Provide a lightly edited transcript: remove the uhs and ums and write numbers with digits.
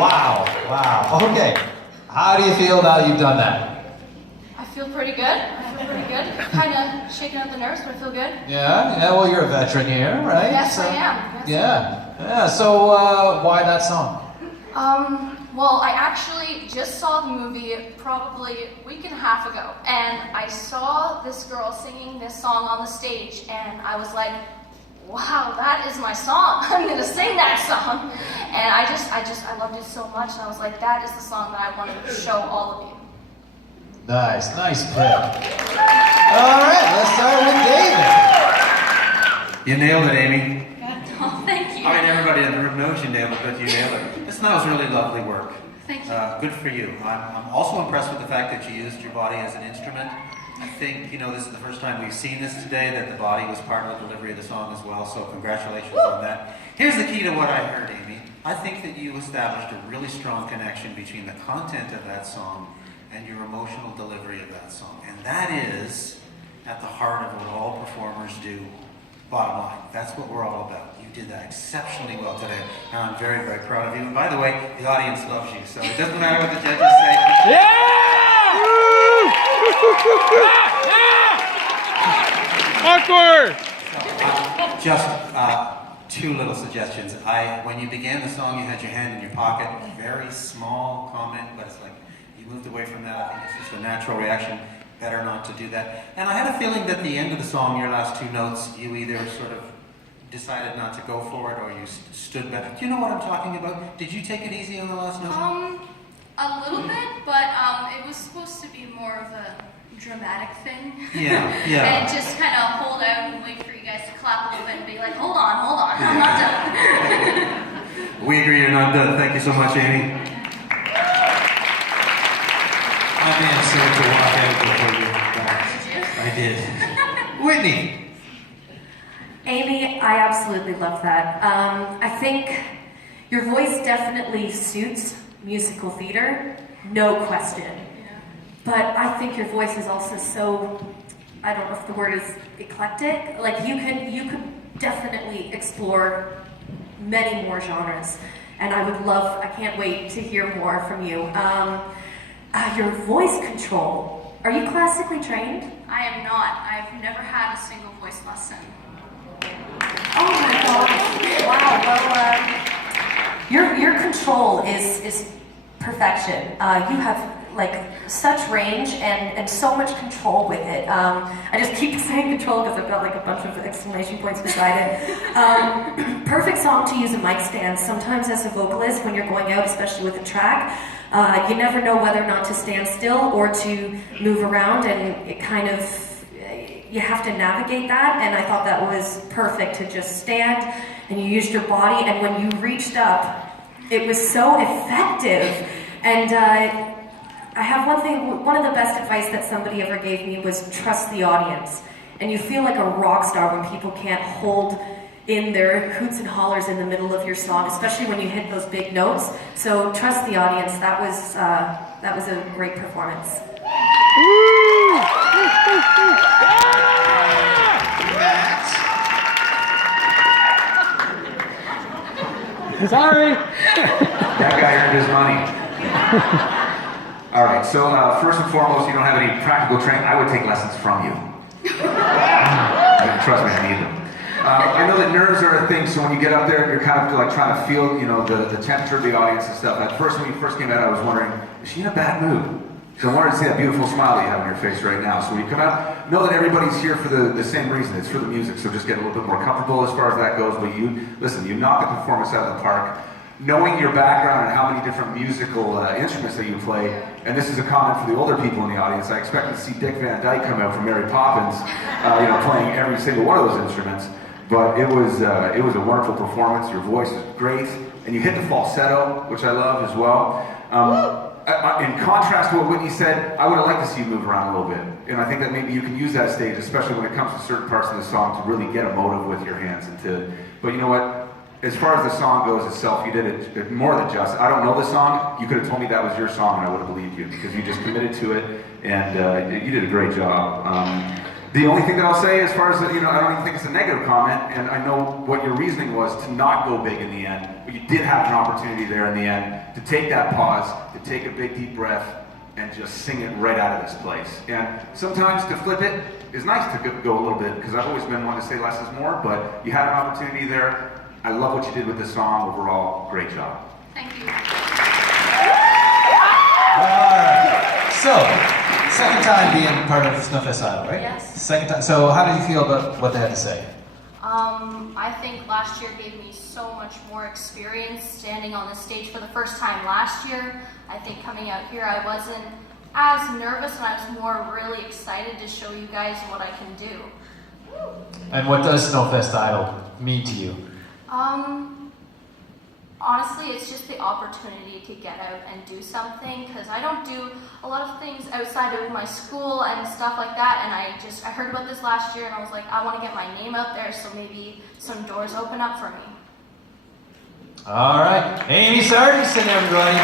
Wow, wow. Okay, how do you feel now you've done that? I feel pretty good. Kind of shaking out the nerves, but I feel good. Yeah, well, you're a veteran here, right? Yes, I am. Yes. Yeah. So why that song? Well, I actually just saw the movie probably a week and a half ago, and I saw this girl singing this song on the stage, and I was like, wow, that is my song. I'm gonna sing that song. And I loved it so much, and I was like, that is the song that I want to show all of you. Nice pick. All right, let's start with David. You nailed it, Amy. Oh, thank you. I mean, everybody in the room knows you nailed it, but you nailed it. That was really lovely work. Thank you. Good for you. I'm also impressed with the fact that you used your body as an instrument. I think, this is the first time we've seen this today, that the body was part of the delivery of the song as well, so congratulations on that. Here's the key to what I heard, Amy. I think that you established a really strong connection between the content of that song and your emotional delivery of that song. And that is at the heart of what all performers do. Bottom line, that's what we're all about. You did that exceptionally well today, and I'm very, very proud of you. And by the way, the audience loves you, so it doesn't matter what the judges say. Encore! Just two little suggestions. When you began the song, you had your hand in your pocket. Very small comment, but it's like you moved away from that. I think it's just a natural reaction. Better not to do that. And I had a feeling that the end of the song, your last two notes, you either sort of decided not to go for it or you stood back. Do you know what I'm talking about? Did you take it easy on the last note? A little bit, but it was supposed to be more of a dramatic thing. Yeah. And just kind of hold out and wait for you guys to clap a little bit and be like, hold on, I'm not done. We agree you're not done. Thank you so much, Amy. I may have said to walk out before you walked. Did you? I did. Whitney. Amy, I absolutely love that. I think your voice definitely suits musical theater, no question. Yeah. But I think your voice is also so, I don't know if the word is eclectic. Like you could definitely explore many more genres. And I can't wait to hear more from you. Your voice control, are you classically trained? I am not. I've never had a single voice lesson. Oh my gosh! Wow. Well, your control is perfection. You have like such range and so much control with it. I just keep saying control because I've got like a bunch of exclamation points beside it. Perfect song to use a mic stand. Sometimes as a vocalist, when you're going out, especially with a track, you never know whether or not to stand still or to move around, and it kind of you have to navigate that, and I thought that was perfect to just stand and you used your body, and when you reached up, it was so effective. And I have one of the best advice that somebody ever gave me was trust the audience. And you feel like a rock star when people can't hold in their hoots and hollers in the middle of your song, especially when you hit those big notes. So trust the audience. That was a great performance. Sorry. That guy earned his money. All right, so first and foremost, you don't have any practical training. I would take lessons from you. Trust me, I need them. I know that nerves are a thing, so when you get up there, you're kind of like trying to feel, the temperature of the audience and stuff. At first, when you first came out, I was wondering, is she in a bad mood? So I wanted to see that beautiful smile that you have on your face right now. So when you come out, know that everybody's here for the same reason. It's for the music, so just get a little bit more comfortable as far as that goes. But you knock the performance out of the park. Knowing your background and how many different musical instruments that you play, and this is a comment for the older people in the audience, I expected to see Dick Van Dyke come out from Mary Poppins, playing every single one of those instruments. But it was a wonderful performance. Your voice is great, and you hit the falsetto, which I love as well. In contrast to what Whitney said, I would have liked to see you move around a little bit. And I think that maybe you can use that stage, especially when it comes to certain parts of the song, to really get emotive with your hands. But you know what? As far as the song goes itself, you did it more than justice. I don't know the song. You could have told me that was your song and I would have believed you because you just committed to it, and you did a great job. The only thing that I'll say as far as, I don't even think it's a negative comment, and I know what your reasoning was to not go big in the end, but you did have an opportunity there in the end to take that pause, to take a big deep breath, and just sing it right out of this place. And sometimes to flip it is nice to go a little bit, because I've always been one to say less is more, but you had an opportunity there. I love what you did with this song overall. Great job. Thank you. Alright. So, second time being part of Snowfest Idol, right? Yes. Second time. So how did you feel about what they had to say? I think last year gave me so much more experience standing on the stage for the first time last year. I think coming out here I wasn't as nervous and I was more really excited to show you guys what I can do. And what does Snowfest Idol mean to you? Honestly, it's just the opportunity to get out and do something, because I don't do a lot of things outside of my school and stuff like that, and I heard about this last year and I was like, I want to get my name out there so maybe some doors open up for me. Alright, Amy Sargison, everybody.